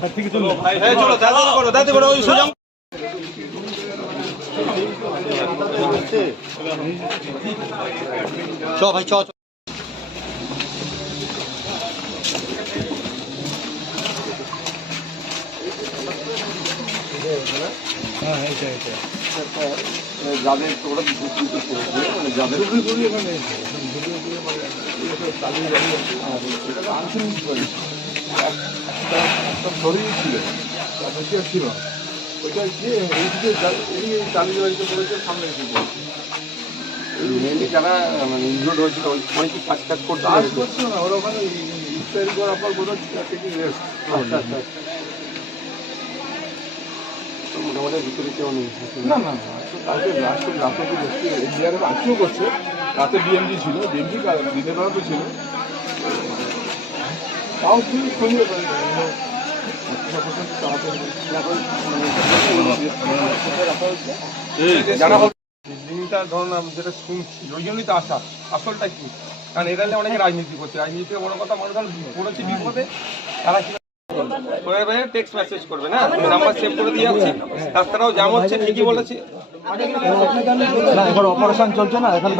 ভাই চ যাদের ওরা যাদের শরীর ছিল ছিল ওইটা গিয়ে এইদিকে চালিয়ে বাড়িতে পড়েছে সামনে এসে পড়েছে। মেনলি যারা মানে ইনজুর্ড হয়েছিল ওই কি কাজ করছে কাজ করছিল না, ওরা ওখানে ইফতারি করার পর বোধহয় টেকিং রেস্ট। মোটামুটি ভিতরে কেউ নেই না না না, কালকে রাতে এনডিআরএফ আজকেও করছে, রাতে ডিএমজি ছিল, ডিএমজি দিনের বেলা তো ছিল, তাও তুমি খুঁজে দিনটা ধরুন যেটা শুনছি ওই জন্যই তো আসা। আসলটা কি, কারণ এরা অনেকে রাজনীতি করছে, রাজনীতিতে বড় কথা মানুষ পড়েছে বিপদে, তারা কি টেক্সট মেসেজ করবে না, নাম্বার সেভ করে দিয়ে যাচ্ছি। রাস্তাটাও জাম হচ্ছে, ঠিকই বলেছি। অপারেশন চলছে না, এখানে